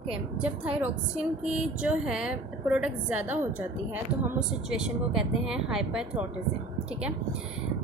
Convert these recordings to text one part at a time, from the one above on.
Okay जब thyroxine की जो है प्रोडक्ट ज़्यादा हो जाती है तो हम उस सिचुएशन को कहते हैं हाइपरथ्रोटिज्म। ठीक है,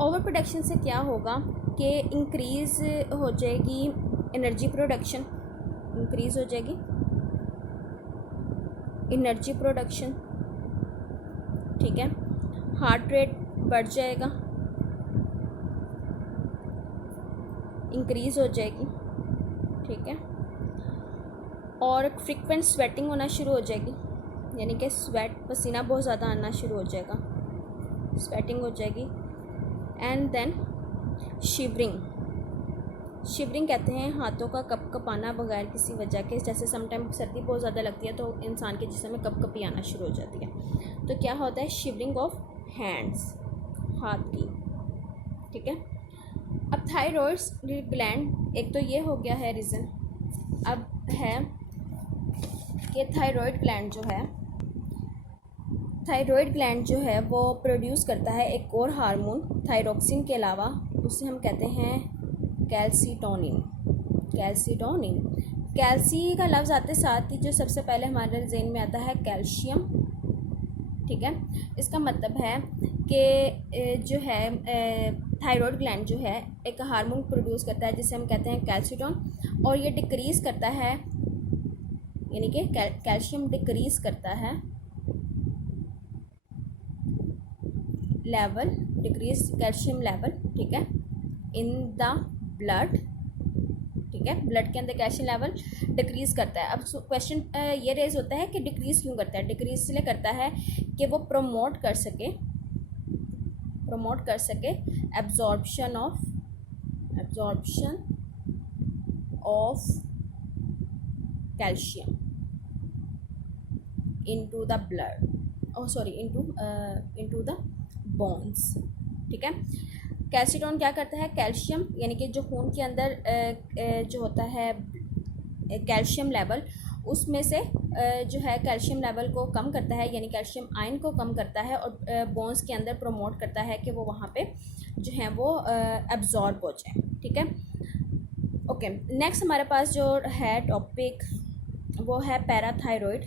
ओवर प्रोडक्शन से क्या होगा कि इंक्रीज़ हो जाएगी एनर्जी प्रोडक्शन, इंक्रीज़ हो जाएगी एनर्जी प्रोडक्शन। ठीक है, हार्ट रेट बढ़ जाएगा, इंक्रीज़ हो जाएगी। ठीक है, और फ्रीक्वेंट स्वेटिंग होना शुरू हो जाएगी, यानी कि स्वेट पसीना बहुत ज़्यादा आना शुरू हो जाएगा, स्वेटिंग हो जाएगी। एंड देन शिवरिंग, शिवरिंग कहते हैं हाथों का कपकपाना बगैर किसी वजह के। जैसे समटाइम सर्दी बहुत ज़्यादा लगती है तो इंसान के जिस्म में कपकपी आना शुरू हो जाती है, तो क्या होता है शिवरिंग ऑफ हैंड्स, हाथ की। ठीक है, अब थायरॉइड ग्लैंड, एक तो ये हो गया है रीज़न। अब है कि थायरॉइड ग्लैंड जो है वो प्रोड्यूस करता है एक और हार्मोन थायरोक्सिन के अलावा, उसे हम कहते हैं कैल्सीटोनिन। कैल्सी का लफ्ज़ आते साथ ही जो सबसे पहले हमारे ज़हन में आता है कैल्शियम। ठीक है, इसका मतलब है कि जो है थायरॉइड ग्लैंड जो है एक हार्मोन प्रोड्यूस करता है जिसे हम कहते हैं कैल्सीटोन, और ये डिक्रीज़ करता है, यानी कि कैल्शियम डिक्रीज़ करता है लेवल, डिक्रीज कैल्शियम लेवल। ठीक है, इन द ब्लड। ठीक है, ब्लड के अंदर कैल्शियम लेवल डिक्रीज़ करता है। अब क्वेश्चन ये रेज होता है कि डिक्रीज़ क्यों करता है। डिक्रीज़ इसलिए करता है कि वो प्रमोट कर सके absorption of calcium into the blood, into the bones. ठीक है, कैल्सीटोन क्या करता है, कैल्शियम यानी कि जो खून के अंदर जो होता है कैल्शियम लेवल, उसमें से जो है कैल्शियम लेवल को कम करता है, यानी कैल्शियम आयन को कम करता है, और बोन्स के अंदर प्रमोट करता है कि वो वहाँ पे जो है वो एब्जॉर्ब हो जाए। ठीक है, ओके नेक्स्ट हमारे पास जो है टॉपिक वो है पैराथायरॉइड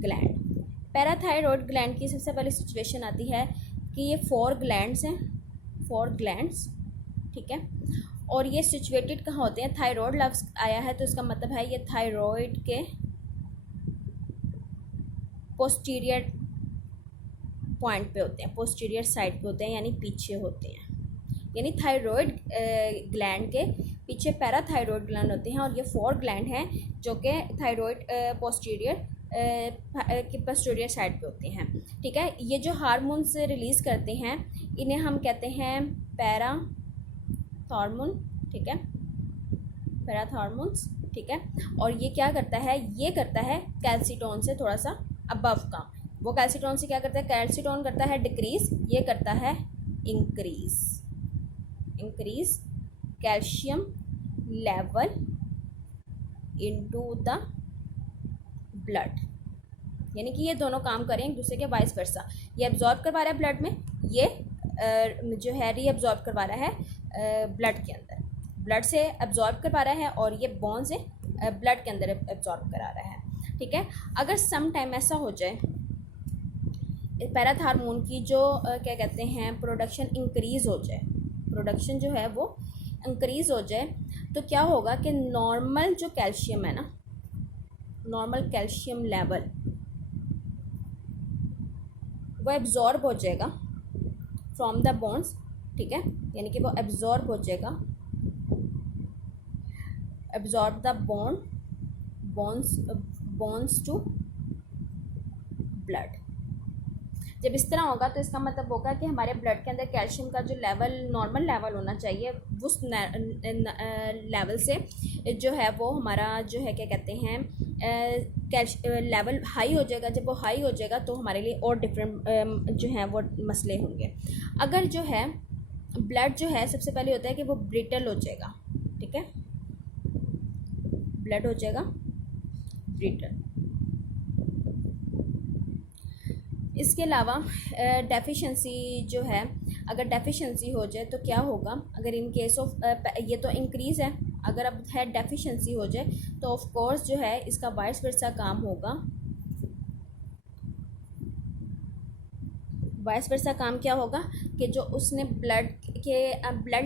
ग्लैंड। पैराथायरॉइड ग्लैंड की सबसे पहले सिचुएशन आती है कि ये 4 ग्लैंड्स। ठीक है, और ये सिचुएटेड कहाँ होते हैं, थायरॉइड लफ्ज़ आया है तो इसका मतलब है ये थायरॉइड के पोस्टीरियर पॉइंट पे होते हैं, पोस्टीरियर साइड पे होते हैं, यानी पीछे होते हैं। यानी थायरॉइड ग्लैंड के पीछे पैराथायरॉइड ग्लैंड होते हैं, और ये 4 ग्लैंड हैं जो कि थायरॉइड पोस्टीरियर साइड पे होते हैं। ठीक है, ये जो हार्मोन्स रिलीज़ करते हैं इन्हें हम कहते हैं पैराथॉर्मोन। ठीक है, पैराथॉर्मोन्स। ठीक है, और ये क्या करता है, ये करता है कैल्सीटोन से थोड़ा सा अबव का। वो कैल्सीटोन से क्या करता है, कैल्सीटोन करता है डिक्रीज़, ये करता है increase calcium level into the blood, यानी कि ये दोनों काम करें एक दूसरे के वाइस वर्सा। ये एब्जॉर्ब करवा रहा है ब्लड में, ये जो है रीअब्जॉर्ब करवा रहा है ब्लड के अंदर, ब्लड से एब्जॉर्ब करवा रहा है, और ये बोन से ब्लड के अंदर एब्जॉर्ब करा रहा है। ठीक है, अगर सम टाइम ऐसा हो जाए पैराथार्मोन की जो क्या कहते हैं प्रोडक्शन इंक्रीज़ हो जाए, प्रोडक्शन जो है वो इंक्रीज़ हो जाए, तो क्या होगा कि नॉर्मल जो कैल्शियम है ना, नॉर्मल कैल्शियम लेवल वो एब्जॉर्ब हो जाएगा फ्रॉम द बोन्स। ठीक है, यानी कि वो एब्जॉर्ब हो जाएगा, absorb the bones to blood. जब इस तरह होगा तो इसका मतलब होगा कि हमारे ब्लड के अंदर कैल्शियम का जो लेवल नॉर्मल लेवल होना चाहिए उस लेवल से जो है वो हमारा जो है क्या कहते हैं लेवल हाई हो जाएगा। जब वो हाई हो जाएगा तो हमारे लिए और डिफरेंट जो है वो मसले होंगे। अगर जो है ब्लड जो है सबसे पहले होता है कि वो ब्रिटल हो जाएगा। ठीक है, ब्लड हो जाएगा ब्रिटल। इसके अलावा डेफिशिएंसी जो है, अगर डेफिशिएंसी हो जाए तो क्या होगा, अगर इन केस ऑफ ये तो इंक्रीज़ है, अगर अब है डेफिशिएंसी हो जाए तो ऑफ कोर्स जो है इसका वाइस वर्सा काम होगा, वाइस वर्सा काम क्या होगा कि जो उसने ब्लड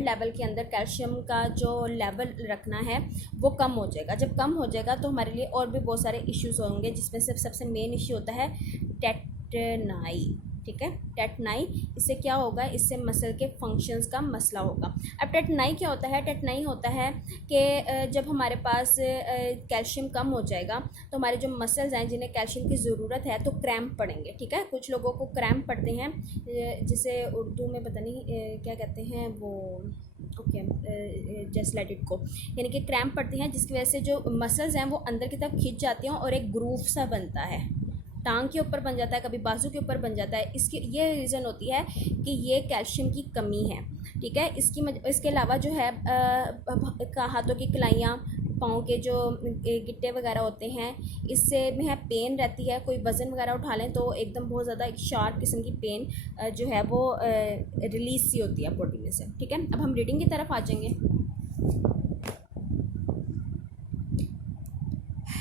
लेवल के अंदर कैल्शियम का जो लेवल रखना है वो कम हो जाएगा। जब कम हो जाएगा तो हमारे लिए और भी बहुत सारे इश्यूज होंगे, जिसमें से सबसे मेन इश्यू होता है टेटनाई। ठीक है, टेटनाई, इससे क्या होगा, इससे मसल के फंक्शंस का मसला होगा। अब टेटनाई क्या होता है, टेटनाई होता है कि जब हमारे पास कैल्शियम कम हो जाएगा तो हमारे जो मसल्स हैं जिन्हें कैल्शियम की ज़रूरत है तो क्रैम्प पड़ेंगे। ठीक है, कुछ लोगों को क्रैम्प पड़ते हैं, जिसे उर्दू में पता नहीं क्या कहते हैं वो, okay just let it go, यानी कि क्रैम्प पड़ते हैं जिसकी वजह से जो मसल्स हैं वो अंदर की तरफ खिंच जाती हैं और एक ग्रूव सा बनता है, टांग के ऊपर बन जाता है, कभी बाजू के ऊपर बन जाता है। इसकी ये रीज़न होती है कि ये कैल्शियम की कमी है। ठीक है, इसके अलावा जो है हाथों की कलाइयाँ, पाँव के जो गिट्टे वगैरह होते हैं, इससे में है पेन रहती है। कोई वज़न वगैरह उठा लें तो एकदम बहुत ज़्यादा एक शार्प किस्म की पेन जो है वो रिलीज सी होती है बॉडी में से। ठीक है, अब हम रीडिंग की तरफ आ जाएंगे।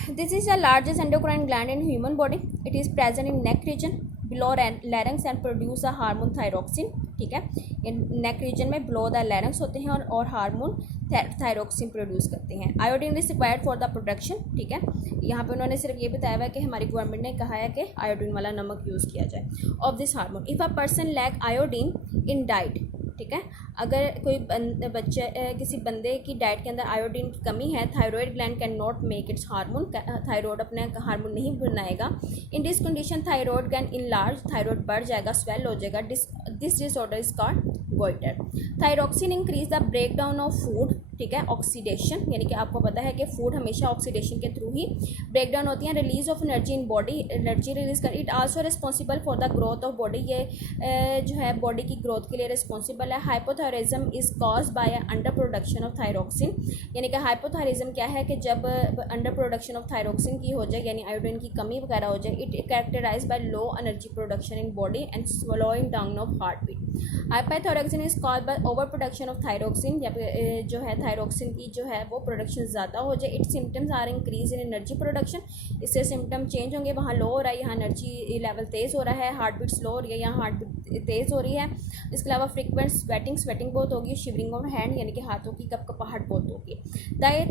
This is the largest endocrine gland in human body. It is present in neck region, below larynx and produce a hormone thyroxine. ठीक है, नेक रीजन में below the larynx होते हैं और हार्मोन थायरोक्सिन प्रोड्यूस करते हैं। Iodine is required for the production. ठीक है, यहाँ पे उन्होंने सिर्फ ये बताया हुआ है कि हमारी गवर्नमेंट ने कहा है कि आयोडीन वाला नमक यूज़ किया जाए of this hormone. If a person lack iodine in diet, ठीक है, अगर कोई बच्चे किसी बंदे की डाइट के अंदर आयोडीन की कमी है, thyroid gland can not make its hormone, thyroid अपने हार्मोन नहीं बनाएगा। In this condition thyroid can enlarge, thyroid बढ़ जाएगा, स्वेल हो जाएगा। This disorder is called goiter. Thyroxine increase the break down of food. ठीक है, ऑक्सीडेशन, यानी कि आपको पता है कि फूड हमेशा ऑक्सीडेशन के थ्रू ही ब्रेक डाउन होती है। Release of energy in body, energy release कर। It also responsible for the growth of body, ये जो है बॉडी की ग्रोथ के लिए रिस्पॉन्सिबल है। Hypothyroidism is cause by under production of thyroxine, यानी कि हाइपोथायरिज्म क्या है कि जब अंडर प्रोडक्शन ऑफ थायरोक्सिन की हो जाए, यानी आयोडीन की कमी वगैरह हो जाए। It characterise by low energy production in body and slowing down of heartbeat. Hypothyroxine is cause by overproduction of thyroxine, जो है थायरोक्सिन की जो है वो प्रोडक्शन ज़्यादा हो जाए। It symptoms are increase in energy production, इससे सिम्टम चेंज होंगे, वहाँ लो हो रहा है, यहाँ एनर्जी लेवल तेज़ हो रहा है, हार्ट बीट स्लो हो रही है, यहाँ हार्ट बीट तेज़ हो रही है। इसके अलावा फ्रिक्वेंट स्वेटिंग बहुत होगी, शिवरिंग ऑफ हैंड, यानी कि हाथों की कपकपाहट बहुत होगी।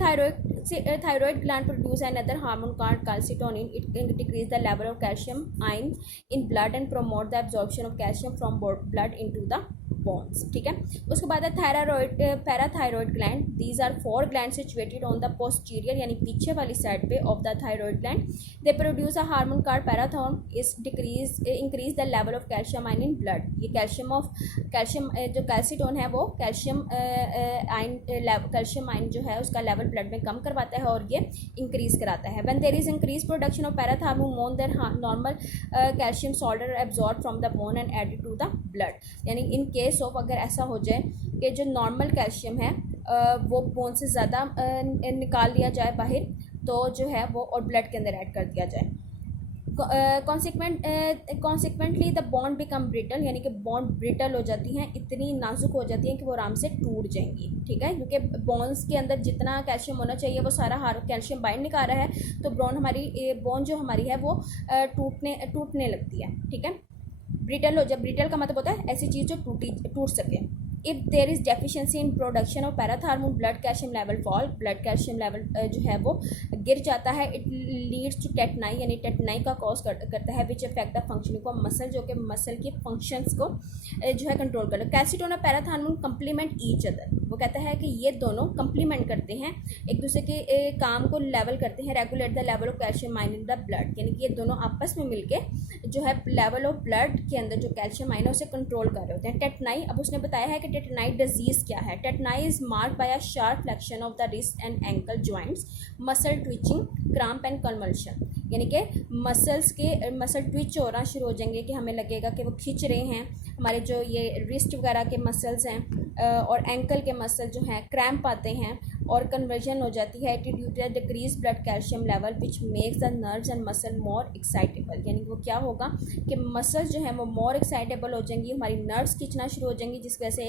Thyroid gland produce another hormone called calcitonin. It decrease the level of calcium ion in blood and promote the absorption of calcium from blood into the bones. ठीक है, उसके बाद है parathyroid gland. These are 4 gland situated on the posterior, यानी पीछे वाली side पे of the thyroid gland. They produce a hormone called parathormone. Is increase the level of calcium ion in blood. ये कैल्शियम जो कैल्सिटोन है वो कैल्शियम आयन जो है उसका लेवल ब्लड में कम करवाता है और ये इंक्रीज कराता है। When there is increase production of parathormone more than normal, calcium salt are absorb from the bone and added to the blood, यानी इन केस ऑफ अगर ऐसा हो जाए कि जो नॉर्मल कैल्शियम है वो बोन से ज़्यादा निकाल लिया जाए बाहर, तो जो है वो और ब्लड के अंदर ऐड कर दिया जाए। Consequently the bond become brittle, यानी कि बॉन्ड ब्रिटल हो जाती हैं, इतनी नाजुक हो जाती हैं कि वो आराम से टूट जाएंगी। ठीक है, क्योंकि बोन्स के अंदर जितना कैल्शियम होना चाहिए वो सारा कैल्शियम बाइंड नहीं कर रहा है, तो बोन जो हमारी है वो टूटने लगती है। ठीक है, ब्रिटल हो जाए, ब्रिटल का मतलब होता है ऐसी चीज़ जो टूट सके। If there is deficiency in production of parathormone, blood calcium level fall, blood calcium level जो है वो गिर जाता है। इट लीड्स टू टेटनाई, यानी टेटनाई का कॉज करता है, विच इफेक्ट द फंक्शनिंग को मसल, जो कि मसल के फंक्शंस को जो है कंट्रोल कर लो। कैल्सिटोन और पैराथार्मोन कंप्लीमेंट ईच अदर, वो कहता है कि ये दोनों कंप्लीमेंट करते हैं, एक दूसरे के काम को लेवल करते हैं। Regulate the level of calcium ion in the blood, यानी कि ये दोनों आपस में मिलके जो है लेवल ऑफ ब्लड के अंदर जो कैल्शियम आयन है उसे कंट्रोल कर रहे होते हैं। टेटनाई, अब उसने बताया है कि टेटनाई डिजीज क्या है। Tetany is marked by a sharp flexion of the wrist and ankle joints, muscle twitching, cramp and convulsion, यानी कि मसल ट्विच होना शुरू हो जाएंगे कि हमें लगेगा कि वो खींच रहे हैं। हमारे जो ये रिस्ट वगैरह के मसल्स हैं और एंकल के मसल जो हैं क्रैम्प आते हैं और कन्वर्जन हो जाती है due to decrease blood calcium level which makes the nerves and muscle more excitable. यानी वो क्या होगा कि मसल्स जो है वो मोर एक्साइटेबल हो जाएंगी, हमारी नर्व्स खींचना शुरू हो जाएंगी, जिस वजह से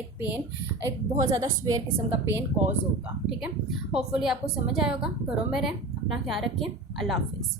एक बहुत ज़्यादा स्वेयर किस्म का पेन कॉज होगा। ठीक है, होपफुली आपको समझ आया होगा। घरों में रहें, अपना ख्याल रखें। अल्लाह हाफिज़।